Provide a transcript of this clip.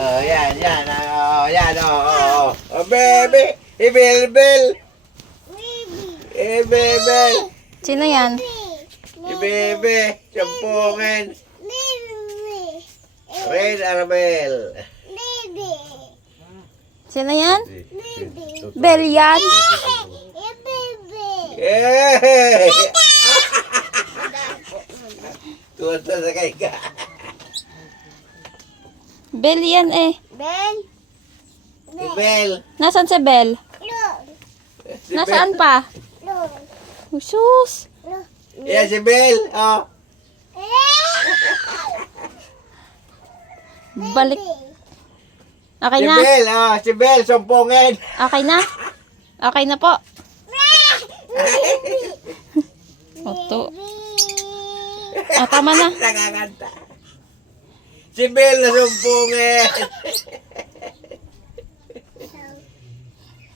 Yan, yan. Yan, baby. Ibel. Ibel. Sino yan? Ibebe. Sampungin. Red Arabel. Sino yan? Bel yan? Yay! Tuwa-tuwa sa kay ka. Bel yan eh. Ibel. Nasaan si Bel? Nasaan pa? Usus. Yan si Bel. Oh. Balik. Okay Si na? Bel. Oh, si Bel. Sampungin. Okay na? Okay na po. Oto. Tama na. Nakakanta. Si Bel na sampungin.